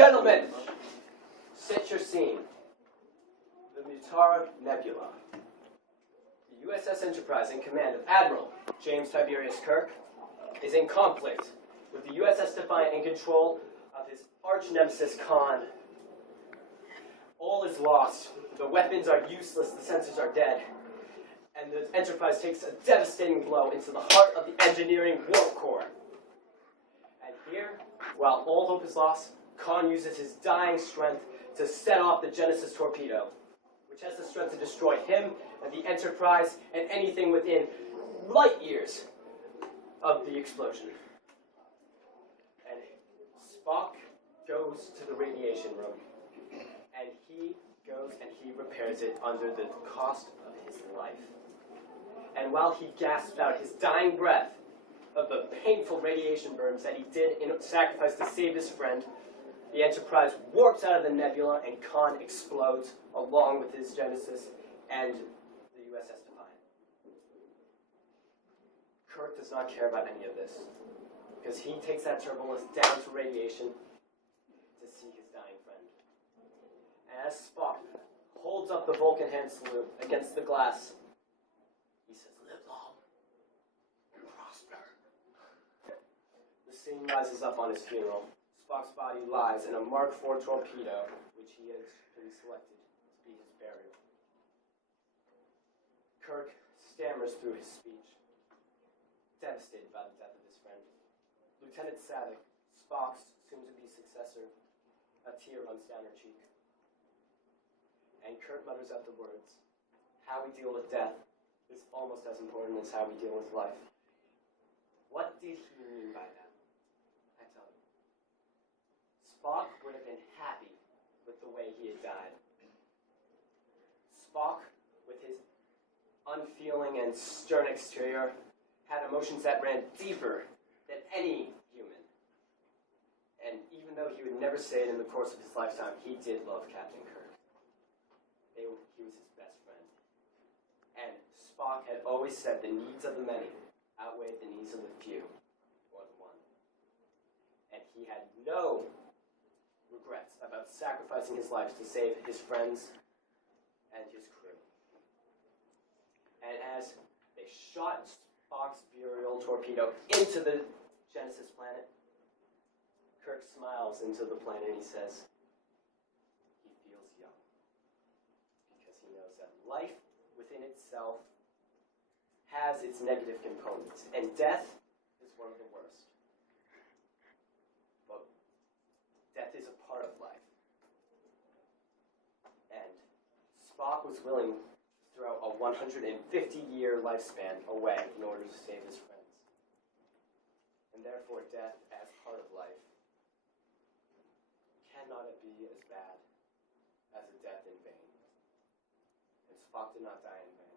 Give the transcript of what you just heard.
Gentlemen, set your scene. The Mutara Nebula. The USS Enterprise, in command of Admiral James Tiberius Kirk, is in conflict with the USS Defiant in control of his arch-nemesis Khan. All is lost. The weapons are useless, the sensors are dead, and the Enterprise takes a devastating blow into the heart of the engineering warp core. And here, while all hope is lost, Khan uses his dying strength to set off the Genesis torpedo, which has the strength to destroy him and the Enterprise and anything within light years of the explosion. And Spock goes to the radiation room, and he goes and he repairs it under the cost of his life. And while he gasps out his dying breath of the painful radiation burns that he did in sacrifice to save his friend, the Enterprise warps out of the nebula and Khan explodes along with his Genesis and the USS Defiant. Kirk does not care about any of this, because he takes that turbulence down to radiation to see his dying friend. And as Spock holds up the Vulcan hand salute against the glass, he says, "Live long and prosper." The scene rises up on his funeral. Spock's body lies in a Mark IV torpedo, which he has been selected to be his burial. Kirk stammers through his speech, devastated by the death of his friend. Lieutenant Savick, Spock's soon-to-be successor, a tear runs down her cheek. And Kirk mutters out the words, "How we deal with death is almost as important as how we deal with life." What did he mean by that? I tell you. Spock would have been happy with the way he had died. Spock, with his unfeeling and stern exterior, had emotions that ran deeper than any human. And even though he would never say it in the course of his lifetime, he did love Captain Kirk. He was his best friend. And Spock had always said the needs of the many outweighed the needs of the few, or the one. And he had no regrets about sacrificing his life to save his friends and his crew. And as they shot Spock's burial torpedo into the Genesis planet, Kirk smiles into the planet and he says, he feels young. Because he knows that life within itself has its negative components, and death is one of the worst. But death is a part of life. And Spock was willing to throw a 150-year lifespan away in order to save his friends. And therefore, death, as part of life, cannot be as bad as a death in vain. And Spock did not die in vain.